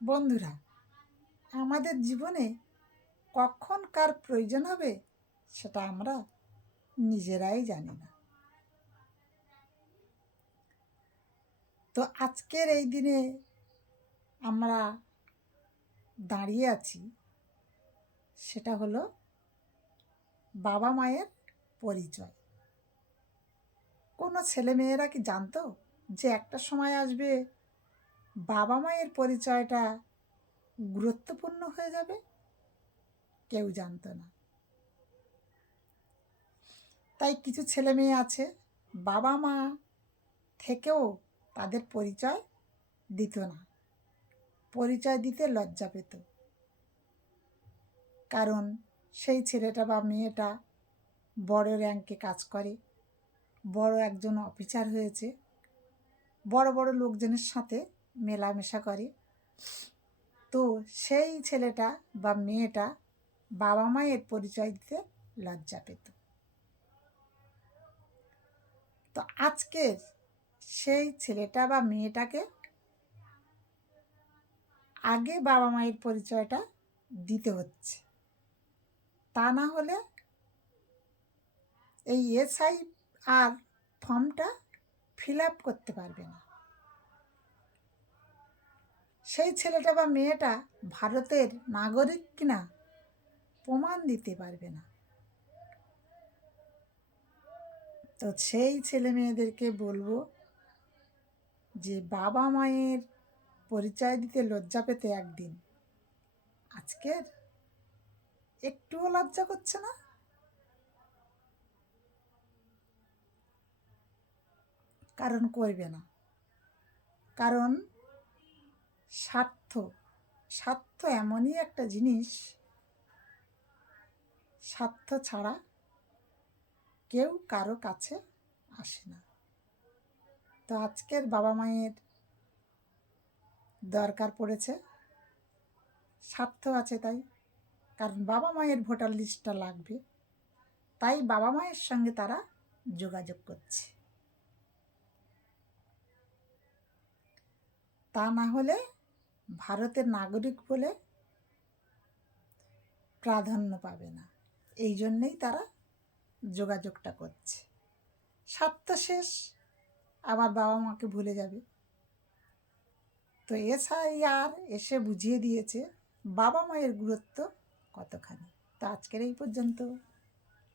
বন্ধুরা, আমাদের জীবনে কখন কার প্রয়োজন হবে সেটা আমরা নিজেরাই জানি না। তো আজকের এই দিনে আমরা দাঁড়িয়ে আছি, সেটা হলো বাবা মায়ের পরিচয়। কোনো ছেলেমেয়েরা কি জানতো যে একটা সময় আসবে বাবা মায়ের পরিচয়টা গুরুত্বপূর্ণ হয়ে যাবে? কেউ জানতো না। তাই কিছু ছেলে মেয়ে আছে বাবা মা থেকেও তাদের পরিচয় দিত না, পরিচয় দিতে লজ্জা পেত। কারণ সেই ছেলেটা বা মেয়েটা বড় র্যাঙ্কে কাজ করে, বড় একজন অফিসার হয়েছে, বড় বড় লোকজনের সাথে মেলামেশা করে। তো সেই ছেলেটা বা মেয়েটা বাবা মায়ের পরিচয় দিতে লজ্জা পেত। তো আজকের সেই ছেলেটা বা মেয়েটাকে আগে বাবা মায়ের পরিচয়টা দিতে হচ্ছে, তা না হলে এই SIR ফর্মটা ফিল আপ করতে পারবে না। সেই ছেলেটা বা মেয়েটা ভারতের নাগরিক কিনা প্রমাণ দিতে পারবে না। তো সেই ছেলে মেয়েদেরকে বলবো যে বাবা মায়ের পরিচয় দিতে লজ্জা পেতে একদিন, আজকের একটুও লজ্জা করছে না? কারণ করবে না। কারণ স্বার্থ স্বার্থ এমনই একটা জিনিস, স্বার্থ ছাড়া কেউ কারো কাছে আসে না। তো আজকের বাবা মায়ের দরকার পড়েছে, স্বার্থ আছে তাই, কারণ বাবা মায়ের ভোটার লিস্টটা লাগবে, তাই বাবা মায়ের সঙ্গে তারা যোগাযোগ করছে। তা না হলে ভারতের নাগরিক বলে প্রাধান্য পাবে না। এই জন্যেই তারা যোগাযোগটা করছে। স্বার্থ শেষ, আবার বাবা মাকে ভুলে যাবে। তো SIR এসে বুঝিয়ে দিয়েছে বাবা মায়ের গুরুত্ব কতখানি। তো আজকের এই পর্যন্ত।